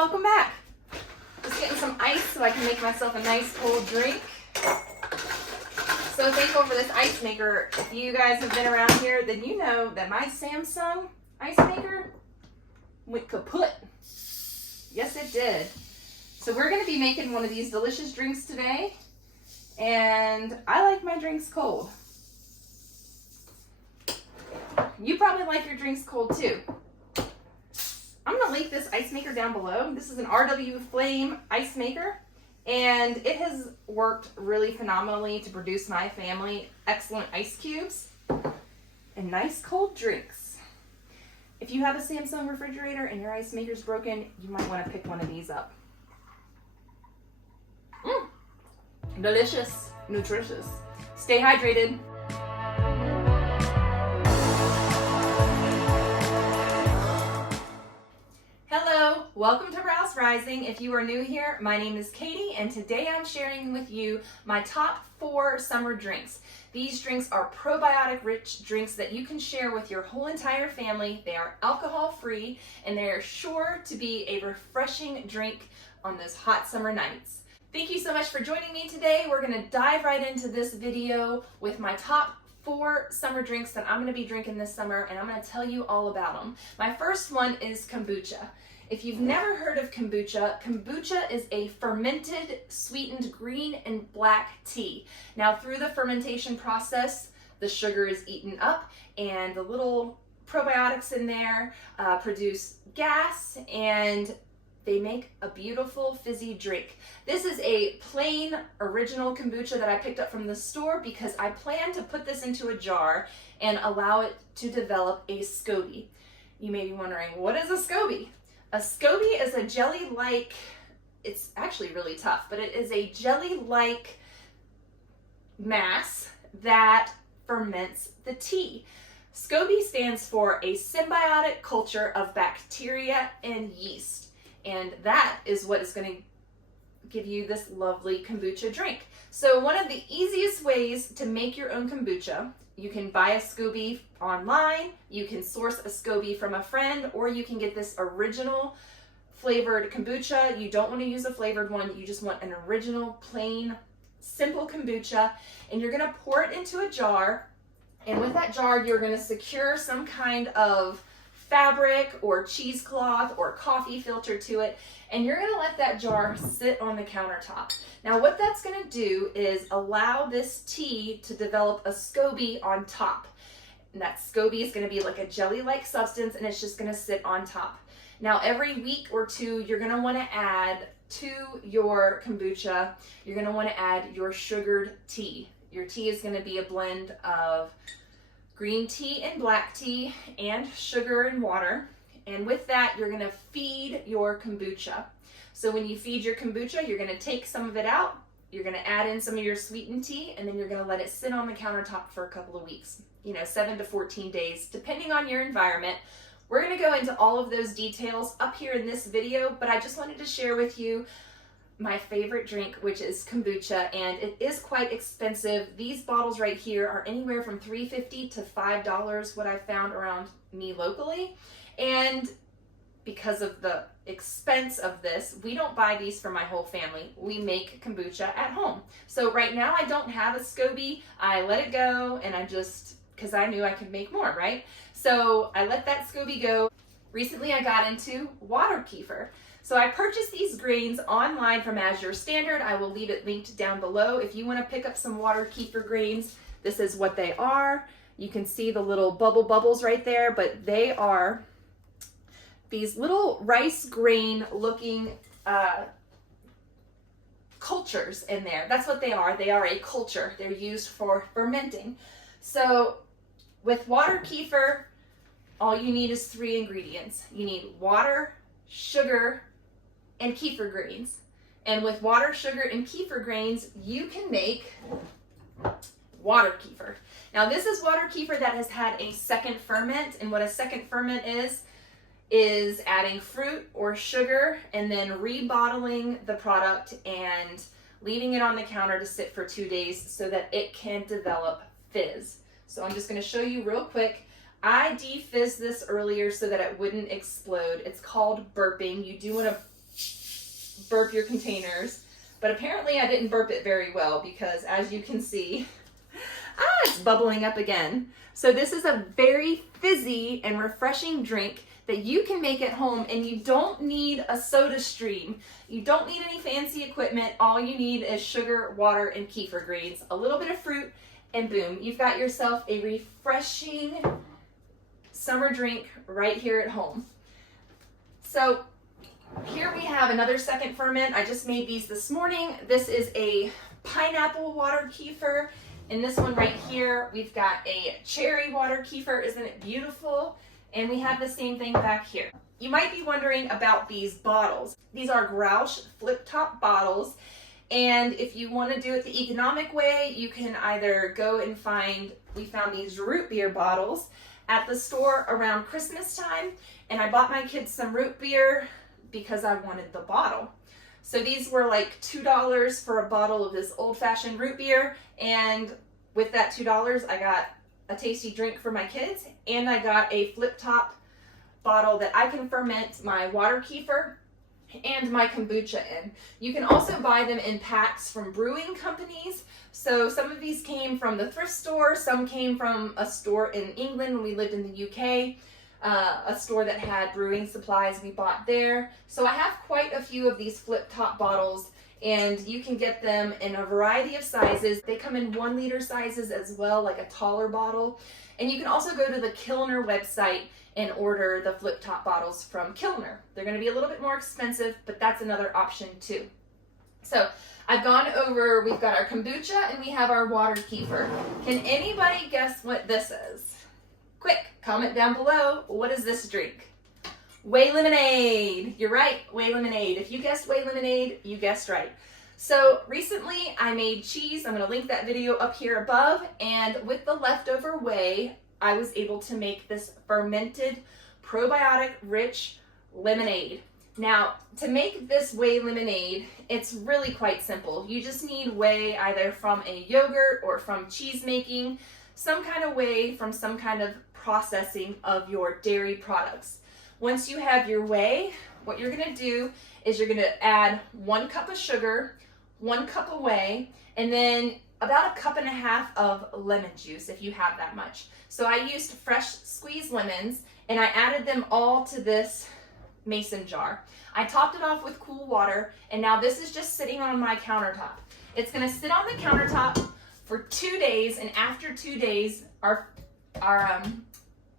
welcome back. Just getting some ice so I can make myself a nice cold drink. So thankful for this ice maker. If you guys have been around here, then you know that my Samsung ice maker went kaput. Yes, it did. So we're going to be making one of these delicious drinks today. And I like my drinks cold. You probably like your drinks cold too. I'm going to link this ice maker down below. This is an RW Flame ice maker. And it has worked really phenomenally to produce my family excellent ice cubes and nice cold drinks. If you have a Samsung refrigerator and your ice maker's broken, you might want to pick one of these up. Delicious, nutritious. Stay hydrated. Hello, welcome to Rouse Rising. If you are new here, my name is Katie, and today I'm sharing with you my top 4 summer drinks. These drinks are probiotic-rich drinks that you can share with your whole entire family. They are alcohol-free, and they are sure to be a refreshing drink on those hot summer nights. Thank you so much for joining me today. We're going to dive right into this video with my top 4 summer drinks that I'm going to be drinking this summer, and I'm going to tell you all about them. My first one is kombucha. If you've never heard of kombucha, kombucha is a fermented, sweetened green and black tea. Now, through the fermentation process, the sugar is eaten up, and the little probiotics in there produce gas, and they make a beautiful fizzy drink. This is a plain original kombucha that I picked up from the store because I plan to put this into a jar and allow it to develop a SCOBY. You may be wondering, what is a SCOBY? A SCOBY is a jelly-like, it's actually really tough, but it is a jelly-like mass that ferments the tea. SCOBY stands for a symbiotic culture of bacteria and yeast. And that is what is going to give you this lovely kombucha drink. So one of the easiest ways to make your own kombucha, you can buy a SCOBY online, you can source a SCOBY from a friend, or you can get this original flavored kombucha. You don't want to use a flavored one, you just want an original, plain, simple kombucha. And you're going to pour it into a jar, and with that jar you're going to secure some kind of fabric or cheesecloth or coffee filter to it, and you're going to let that jar sit on the countertop. Now what that's going to do is allow this tea to develop a SCOBY on top, and that SCOBY is going to be like a jelly-like substance, and it's just going to sit on top. Now every week or two you're going to want to add to your kombucha, you're going to want to add your sugared tea. Your tea is going to be a blend of green tea and black tea and sugar and water. And with that, you're going to feed your kombucha. So when you feed your kombucha, you're going to take some of it out, you're going to add in some of your sweetened tea, and then you're going to let it sit on the countertop for a couple of weeks, 7 to 14 days, depending on your environment. We're going to go into all of those details up here in this video, but I just wanted to share with you my favorite drink, which is kombucha, and it is quite expensive. These bottles right here are anywhere from $3.50 to $5, what I found around me locally. And because of the expense of this, we don't buy these for my whole family. We make kombucha at home. So right now I don't have a SCOBY. I let it go, and because I knew I could make more, right? So I let that SCOBY go. Recently I got into water kefir. So I purchased these grains online from Azure Standard. I will leave it linked down below. If you want to pick up some water kefir grains, this is what they are. You can see the little bubbles right there, but they are these little rice grain looking cultures in there. That's what they are. They are a culture. They're used for fermenting. So with water kefir, all you need is 3 ingredients. You need water, sugar, and kefir grains. And with water, sugar, and kefir grains, you can make water kefir. Now this is water kefir that has had a second ferment, and what a second ferment is adding fruit or sugar and then rebottling the product and leaving it on the counter to sit for 2 days so that it can develop fizz. So I'm just going to show you real quick. I defizzed this earlier so that it wouldn't explode. It's called burping. You do want to burp your containers, but apparently I didn't burp it very well because as you can see, it's bubbling up again. So this is a very fizzy and refreshing drink that you can make at home, and you don't need a soda stream. You don't need any fancy equipment. All you need is sugar, water, and kefir grains, a little bit of fruit, and boom, you've got yourself a refreshing summer drink right here at home. So here we have another second ferment. I just made these this morning. This is a pineapple water kefir. In this one right here, we've got a cherry water kefir. Isn't it beautiful? And we have the same thing back here. You might be wondering about these bottles. These are Grouch flip top bottles. And if you want to do it the economic way, you can either go and we found these root beer bottles at the store around Christmas time. And I bought my kids some root beer because I wanted the bottle. So these were like $2 for a bottle of this old-fashioned root beer. And with that $2, I got a tasty drink for my kids, and I got a flip top bottle that I can ferment my water kefir and my kombucha in. You can also buy them in packs from brewing companies. So some of these came from the thrift store, some came from a store in England when we lived in the UK, a store that had brewing supplies we bought there. So I have quite a few of these flip top bottles, and you can get them in a variety of sizes. They come in 1 liter sizes as well, like a taller bottle. And you can also go to the Kilner website and order the flip top bottles from Kilner. They're gonna be a little bit more expensive, but that's another option too. So I've gone over, we've got our kombucha and we have our water kefir. Can anybody guess what this is? Quick, comment down below, what is this drink? Whey lemonade. You're right, whey lemonade. If you guessed whey lemonade, you guessed right. So recently I made cheese. I'm going to link that video up here above. And with the leftover whey, I was able to make this fermented, probiotic rich lemonade. Now, to make this whey lemonade, it's really quite simple. You just need whey either from a yogurt or from cheese making, some kind of whey from some kind of processing of your dairy products. Once you have your whey, what you're gonna do is you're gonna add 1 cup of sugar, 1 cup of whey, and then about 1.5 cups of lemon juice if you have that much. So I used fresh squeezed lemons and I added them all to this mason jar. I topped it off with cool water, and now this is just sitting on my countertop. It's gonna sit on the countertop for 2 days, and after 2 days, our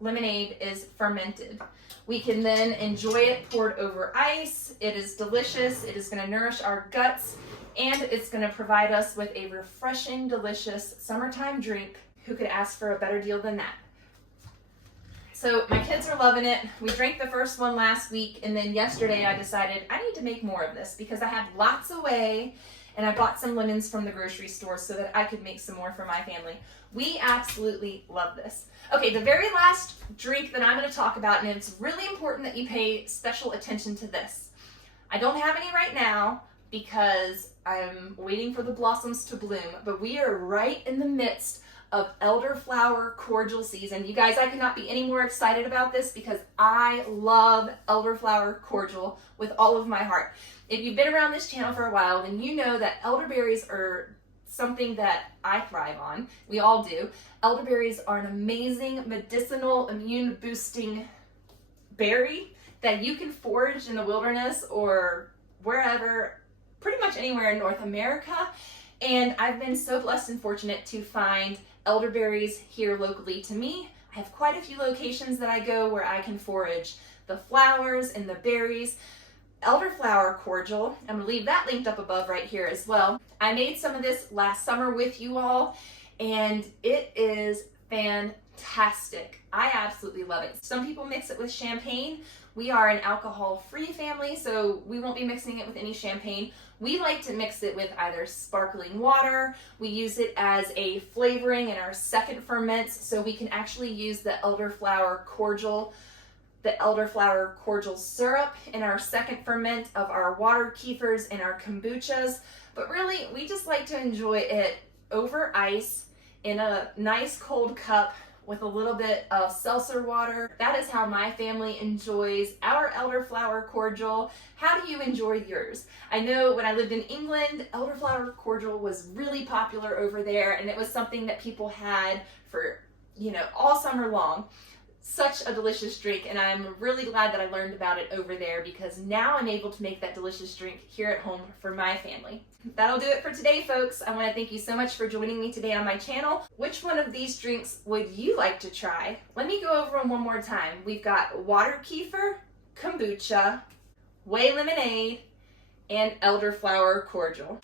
lemonade is fermented. We can then enjoy it poured over ice. It is delicious. It is going to nourish our guts, and it's going to provide us with a refreshing, delicious summertime drink. Who could ask for a better deal than that? So my kids are loving it. We drank the first one last week, and then yesterday I decided I need to make more of this because I had lots of whey, and I bought some lemons from the grocery store so that I could make some more for my family. We absolutely love this. Okay, the very last drink that I'm going to talk about, and it's really important that you pay special attention to this. I don't have any right now because I'm waiting for the blossoms to bloom, but we are right in the midst of elderflower cordial season. You guys, I could not be any more excited about this because I love elderflower cordial with all of my heart. If you've been around this channel for a while, then you know that elderberries are something that I thrive on. We all do. Elderberries are an amazing medicinal, immune boosting berry that you can forage in the wilderness or wherever, pretty much anywhere in North America. And I've been so blessed and fortunate to find elderberries here locally to me. I have quite a few locations that I go where I can forage the flowers and the berries. Elderflower cordial, I'm gonna leave that linked up above right here as well. I made some of this last summer with you all, and it is fantastic. I absolutely love it. Some people mix it with champagne. We are an alcohol-free family, so we won't be mixing it with any champagne. We like to mix it with either sparkling water. We use it as a flavoring in our second ferments, so we can actually use the elderflower cordial syrup in our second ferment of our water kefirs and our kombuchas. But really, we just like to enjoy it over ice in a nice cold cup with a little bit of seltzer water. That is how my family enjoys our elderflower cordial. How do you enjoy yours? I know when I lived in England, elderflower cordial was really popular over there, and it was something that people had for, all summer long. Such a delicious drink, and I'm really glad that I learned about it over there, because now I'm able to make that delicious drink here at home for my family. That'll do it for today, folks. I want to thank you so much for joining me today on my channel. Which one of these drinks would you like to try? Let me go over them one more time. We've got water kefir, kombucha, whey lemonade, and elderflower cordial.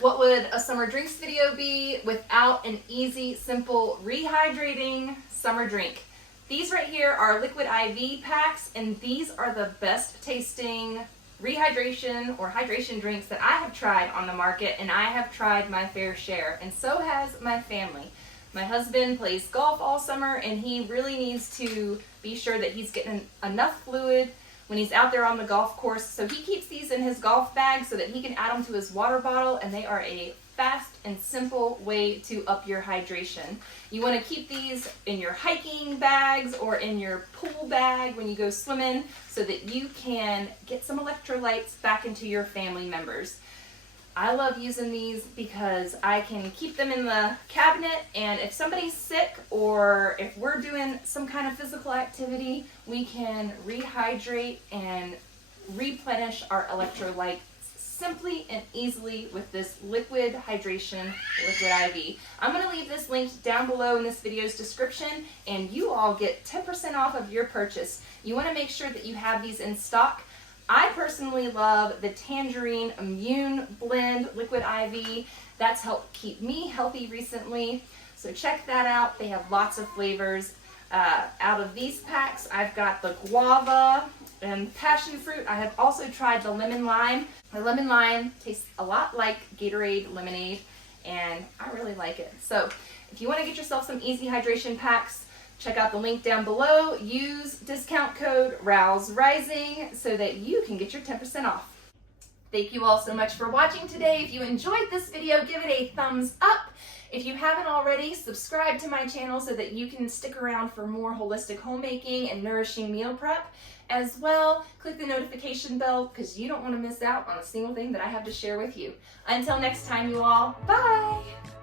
What would a summer drinks video be without an easy, simple, rehydrating summer drink? These right here are liquid IV packs, and these are the best tasting rehydration or hydration drinks that I have tried on the market, and I have tried my fair share, and so has my family. My husband plays golf all summer, and he really needs to be sure that he's getting enough fluid when he's out there on the golf course. So he keeps these in his golf bag so that he can add them to his water bottle, and they are a fast and simple way to up your hydration. You want to keep these in your hiking bags or in your pool bag when you go swimming so that you can get some electrolytes back into your family members. I love using these because I can keep them in the cabinet, and if somebody's sick or if we're doing some kind of physical activity, we can rehydrate and replenish our electrolytes simply and easily with this liquid hydration liquid IV. I'm going to leave this linked down below in this video's description, and you all get 10% off of your purchase. You want to make sure that you have these in stock. I personally love the Tangerine Immune Blend Liquid IV. That's helped keep me healthy recently, so check that out. They have lots of flavors. Out of these packs, I've got the guava and passion fruit. I have also tried the lemon lime. The lemon lime tastes a lot like Gatorade lemonade, and I really like it. So if you want to get yourself some easy hydration packs, check out the link down below. Use discount code ROWSRISING so that you can get your 10% off. Thank you all so much for watching today. If you enjoyed this video, give it a thumbs up. If you haven't already, subscribe to my channel so that you can stick around for more holistic homemaking and nourishing meal prep. As well, click the notification bell because you don't want to miss out on a single thing that I have to share with you. Until next time, you all, bye!